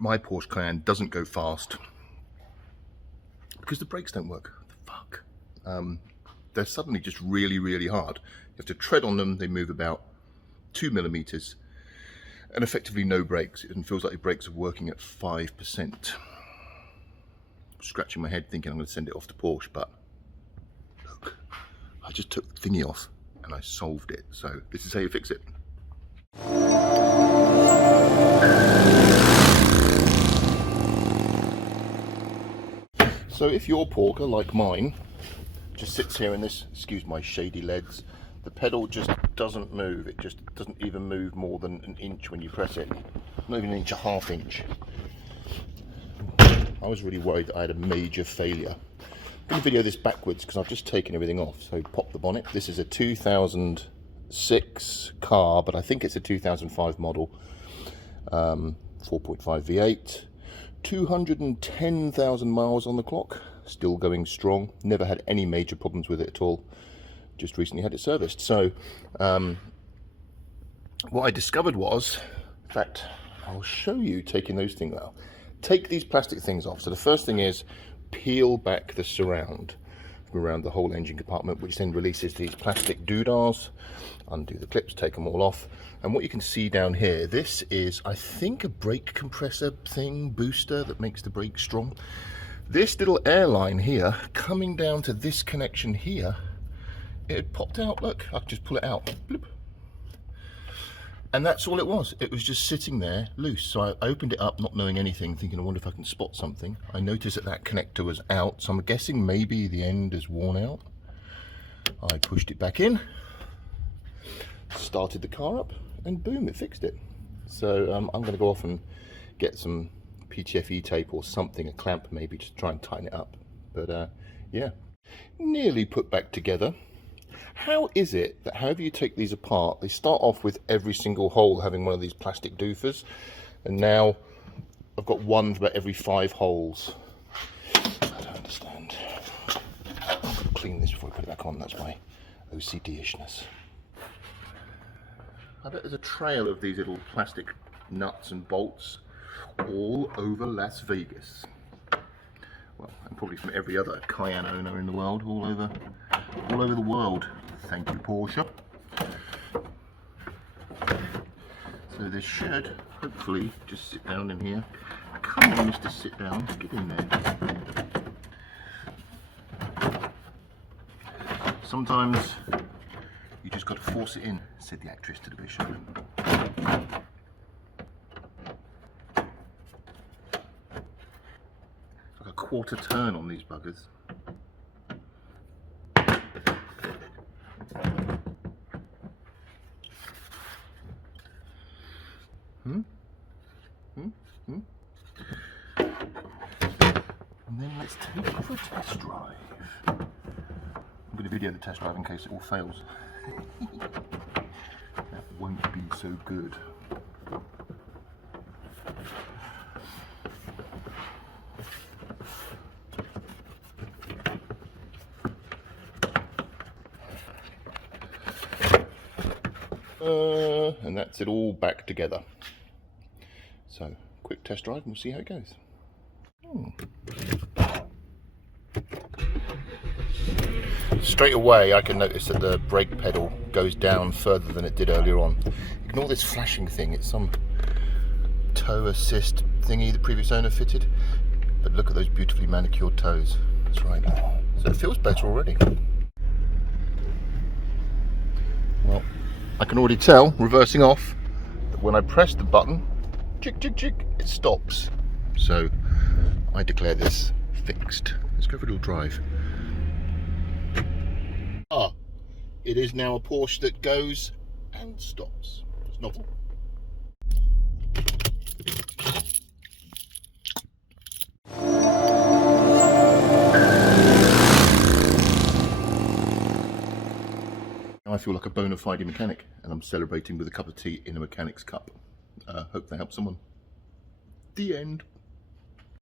my Porsche Cayenne doesn't go fast because the brakes don't work. What the fuck? They're suddenly just really, really hard. You have to tread on them. They move about 2 millimeters and effectively no brakes. It feels like the brakes are working at 5%. Scratching my head thinking I'm going to send it off to Porsche, but look, I just took the thingy off and I solved it. So this is how you fix it. So if your Porker, like mine, just sits here in this, excuse my shady legs, the pedal just doesn't move. It just doesn't even move more than an inch when you press it. Not even an inch, a half inch. I was really worried that I had a major failure. I'm going to video this backwards because I've just taken everything off. So pop the bonnet. This is a 2006 car, but I think it's a 2005 model. 4.5 V8. 210,000 miles on the clock, still going strong, never had any major problems with it at all, just recently had it serviced. So what I discovered was, in fact, I'll show you taking those things out. Take these plastic things off. So the first thing is peel back the surround from around the whole engine compartment, which then releases these plastic doodahs. Undo the clips, take them all off. And what you can see down here, this is, I think, a brake compressor thing, booster that makes the brake strong. This little airline here, coming down to this connection here, it had popped out. Look, I can just pull it out. Bloop. And that's all it was. It was just sitting there loose. So I opened it up, not knowing anything, thinking, I wonder if I can spot something. I noticed that that connector was out, so I'm guessing maybe the end is worn out. I pushed it back in, started the car up, and boom, it fixed it. So I'm going to go off and get some PTFE tape or something, a clamp maybe, just try and tighten it up. But yeah, nearly put back together. How is it that however you take these apart, they start off with every single hole having one of these plastic doofers, and now I've got one for about every 5 holes? I don't understand. I'm going to clean this before I put it back on, that's my OCD-ishness. I bet there's a trail of these little plastic nuts and bolts all over Las Vegas. Well, and probably from every other Cayenne owner in the world, all over the world. Thank you, Porsche. So this should hopefully just sit down in here. Come on, Mr. Sit Down, get in there. Sometimes you just got to force it in, said the actress to the bishop. It's like a quarter turn on these buggers. And then let's take it for a test drive. I'm going to video the test drive in case it all fails. That won't be so good. And that's it all back together. So, quick test drive and we'll see how it goes. Straight away I can notice that the brake pedal goes down further than it did earlier on. Ignore this flashing thing, it's some toe assist thingy the previous owner fitted. But look at those beautifully manicured toes. That's right. So it feels better already. Well, I can already tell, reversing off, that when I press the button, chick, chick, chick, it stops. So I declare this fixed. Let's go for a little drive. Ah, it is now a Porsche that goes and stops. It's novel. I feel like a bona fide mechanic, and I'm celebrating with a cup of tea in a mechanic's cup. Hope that helps someone. The end.